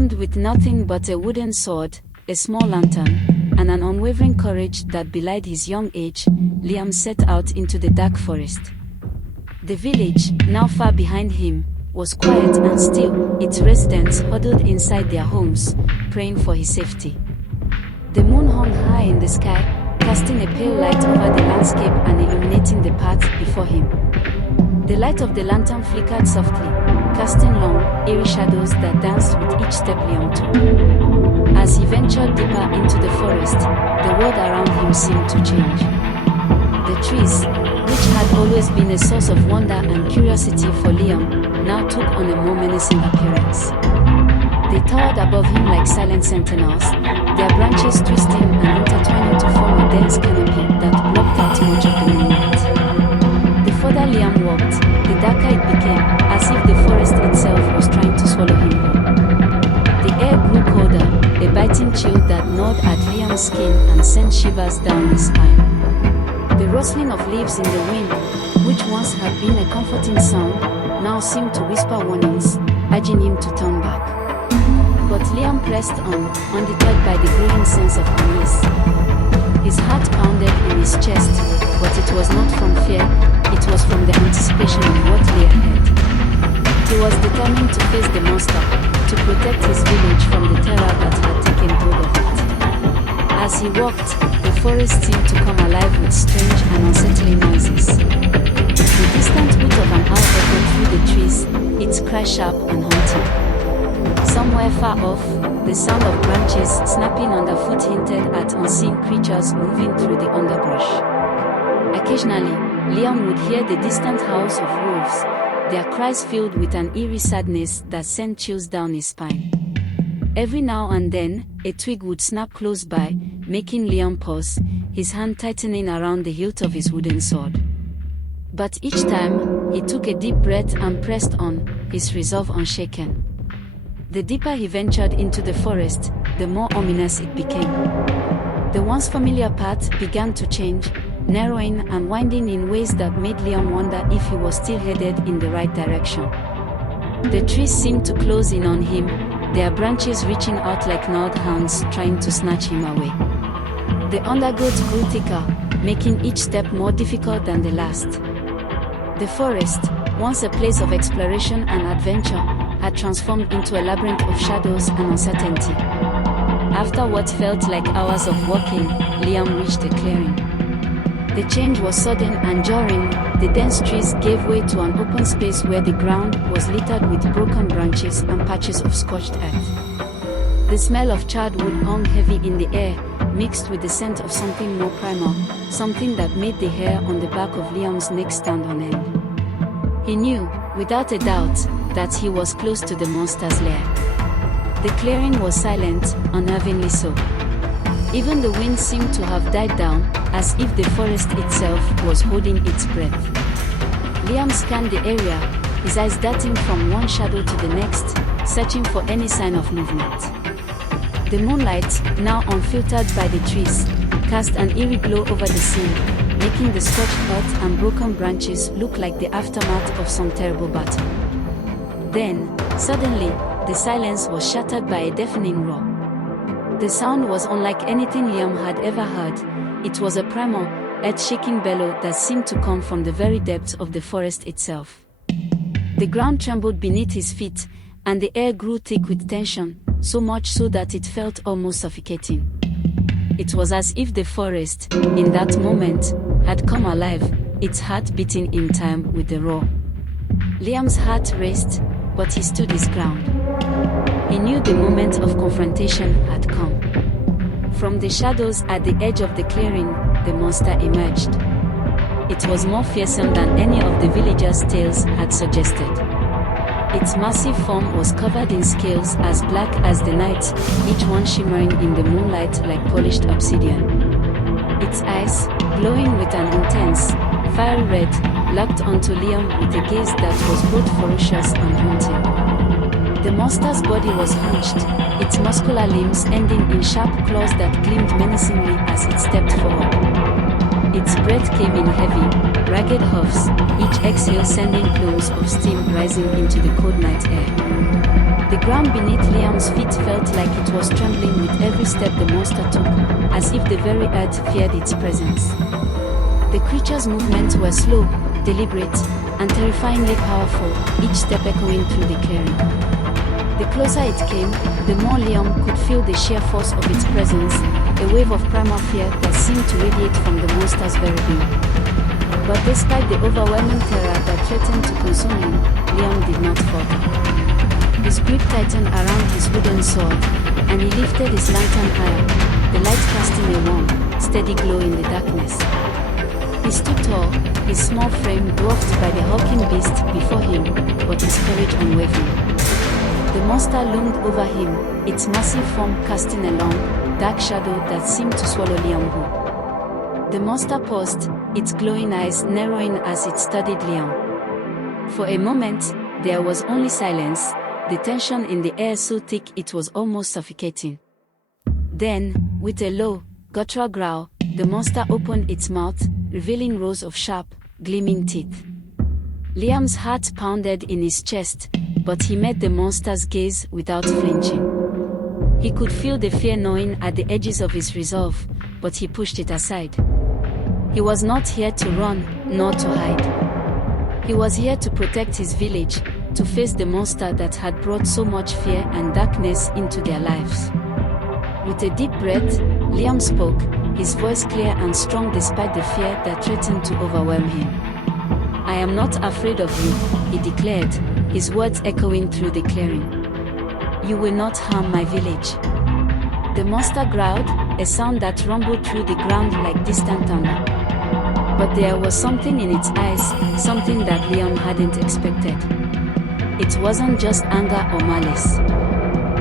Armed with nothing but a wooden sword, a small lantern, and an unwavering courage that belied his young age, Liam set out into the dark forest. The village, now far behind him, was quiet and still, its residents huddled inside their homes, praying for his safety. The moon hung high in the sky, casting a pale light over the landscape and illuminating the path before him. The light of the lantern flickered softly, casting long, eerie shadows that danced with each step Liam took. As he ventured deeper into the forest, the world around him seemed to change. The trees, which had always been a source of wonder and curiosity for Liam, now took on a more menacing appearance. They towered above him like silent sentinels, their branches twisting and intertwining to form a dense canopy that blocked out much of the moonlight. The further Liam walked, the darker it became, as if the forest itself was trying to swallow him whole. The air grew colder, a biting chill that gnawed at Liam's skin and sent shivers down his spine. The rustling of leaves in the wind, which once had been a comforting sound, now seemed to whisper warnings, urging him to turn back. But Liam pressed on, undeterred by the growing sense of unease. His heart pounded in his chest, but it was not from fear, it was from the anticipation of what lay ahead. He was determined to face the monster, to protect his village from the terror that had taken hold of it. As he walked, the forest seemed to come alive with strange and unsettling noises. The distant hoot of an owl echoed through the trees, its cry sharp and haunting. Somewhere far off, the sound of branches snapping underfoot hinted at unseen creatures moving through the underbrush. Occasionally, Liam would hear the distant howls of wolves, their cries filled with an eerie sadness that sent chills down his spine. Every now and then, a twig would snap close by, making Liam pause, his hand tightening around the hilt of his wooden sword. But each time, he took a deep breath and pressed on, his resolve unshaken. The deeper he ventured into the forest, the more ominous it became. The once familiar path began to change, narrowing and winding in ways that made Liam wonder if he was still headed in the right direction. The trees seemed to close in on him, their branches reaching out like gnawed hands trying to snatch him away. The undergrowth grew thicker, making each step more difficult than the last. The forest, once a place of exploration and adventure, had transformed into a labyrinth of shadows and uncertainty. After what felt like hours of walking, Liam reached a clearing. The change was sudden and jarring. The dense trees gave way to an open space where the ground was littered with broken branches and patches of scorched earth. The smell of charred wood hung heavy in the air, mixed with the scent of something more primal, something that made the hair on the back of Liam's neck stand on end. He knew, without a doubt, that he was close to the monster's lair. The clearing was silent, unnervingly so. Even the wind seemed to have died down, as if the forest itself was holding its breath. Liam scanned the area, his eyes darting from one shadow to the next, searching for any sign of movement. The moonlight, now unfiltered by the trees, cast an eerie glow over the scene, making the scorched earth and broken branches look like the aftermath of some terrible battle. Then, suddenly, the silence was shattered by a deafening roar. The sound was unlike anything Liam had ever heard. It was a primal, earth-shaking bellow that seemed to come from the very depths of the forest itself. The ground trembled beneath his feet, and the air grew thick with tension, so much so that it felt almost suffocating. It was as if the forest, in that moment, had come alive, its heart beating in time with the roar. Liam's heart raced, but he stood his ground. He knew the moment of confrontation had come. From the shadows at the edge of the clearing, the monster emerged. It was more fearsome than any of the villagers' tales had suggested. Its massive form was covered in scales as black as the night, each one shimmering in the moonlight like polished obsidian. Its eyes, glowing with an intense, fiery red, locked onto Liam with a gaze that was both ferocious and haunting. The monster's body was hunched, its muscular limbs ending in sharp claws that gleamed menacingly as it stepped forward. Its breath came in heavy, ragged huffs, each exhale sending plumes of steam rising into the cold night air. The ground beneath Liam's feet felt like it was trembling with every step the monster took, as if the very earth feared its presence. The creature's movements were slow, deliberate, and terrifyingly powerful, each step echoing through the clearing. The closer it came, the more Liam could feel the sheer force of its presence, a wave of primal fear that seemed to radiate from the monster's very being. But despite the overwhelming terror that threatened to consume him, Liam did not falter. His grip tightened around his wooden sword, and he lifted his lantern higher, the light casting a warm, steady glow in the darkness. He stood tall, his small frame dwarfed by the hulking beast before him, but his courage unwavering. The monster loomed over him, its massive form casting a long, dark shadow that seemed to swallow Liam whole. The monster paused, its glowing eyes narrowing as it studied Liam. For a moment, there was only silence, the tension in the air so thick it was almost suffocating. Then, with a low, guttural growl, the monster opened its mouth, revealing rows of sharp, gleaming teeth. Liam's heart pounded in his chest, but he met the monster's gaze without flinching. He could feel the fear gnawing at the edges of his resolve, but he pushed it aside. He was not here to run, nor to hide. He was here to protect his village, to face the monster that had brought so much fear and darkness into their lives. With a deep breath, Liam spoke, his voice clear and strong despite the fear that threatened to overwhelm him. "I am not afraid of you," he declared, his words echoing through the clearing. "You will not harm my village." The monster growled, a sound that rumbled through the ground like distant thunder. But there was something in its eyes, something that Liam hadn't expected. It wasn't just anger or malice.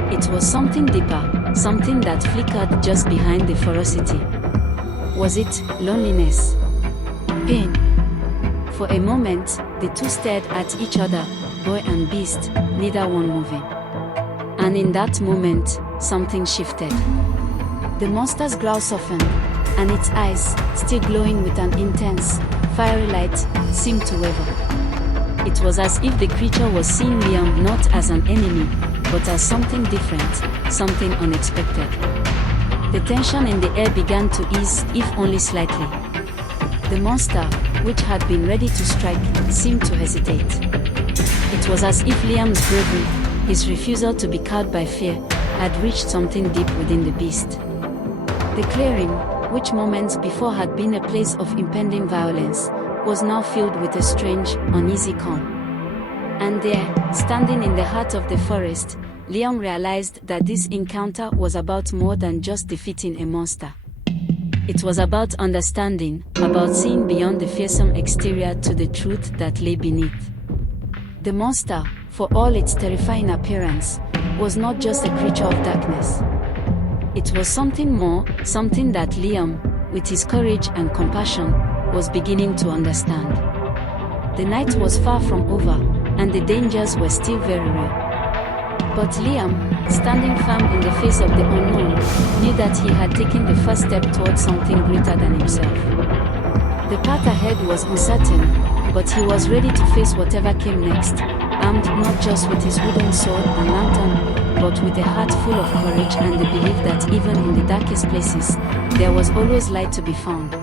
It was something deeper, something that flickered just behind the ferocity. Was it loneliness? Pain? For a moment, the two stared at each other, boy and beast, neither one moving. And in that moment, something shifted. The monster's growl softened, and its eyes, still glowing with an intense, fiery light, seemed to waver. It was as if the creature was seeing Liam not as an enemy, but as something different, something unexpected. The tension in the air began to ease, if only slightly. The monster, which had been ready to strike, seemed to hesitate. It was as if Liam's bravery, his refusal to be cowed by fear, had reached something deep within the beast. The clearing, which moments before had been a place of impending violence, was now filled with a strange, uneasy calm. And there, standing in the heart of the forest, Liam realized that this encounter was about more than just defeating a monster. It was about understanding, about seeing beyond the fearsome exterior to the truth that lay beneath. The monster, for all its terrifying appearance, was not just a creature of darkness. It was something more, something that Liam, with his courage and compassion, was beginning to understand. The night was far from over, and the dangers were still very real. But Liam, standing firm in the face of the unknown, knew that he had taken the first step towards something greater than himself. The path ahead was uncertain, but he was ready to face whatever came next, armed not just with his wooden sword and lantern, but with a heart full of courage and the belief that even in the darkest places, there was always light to be found.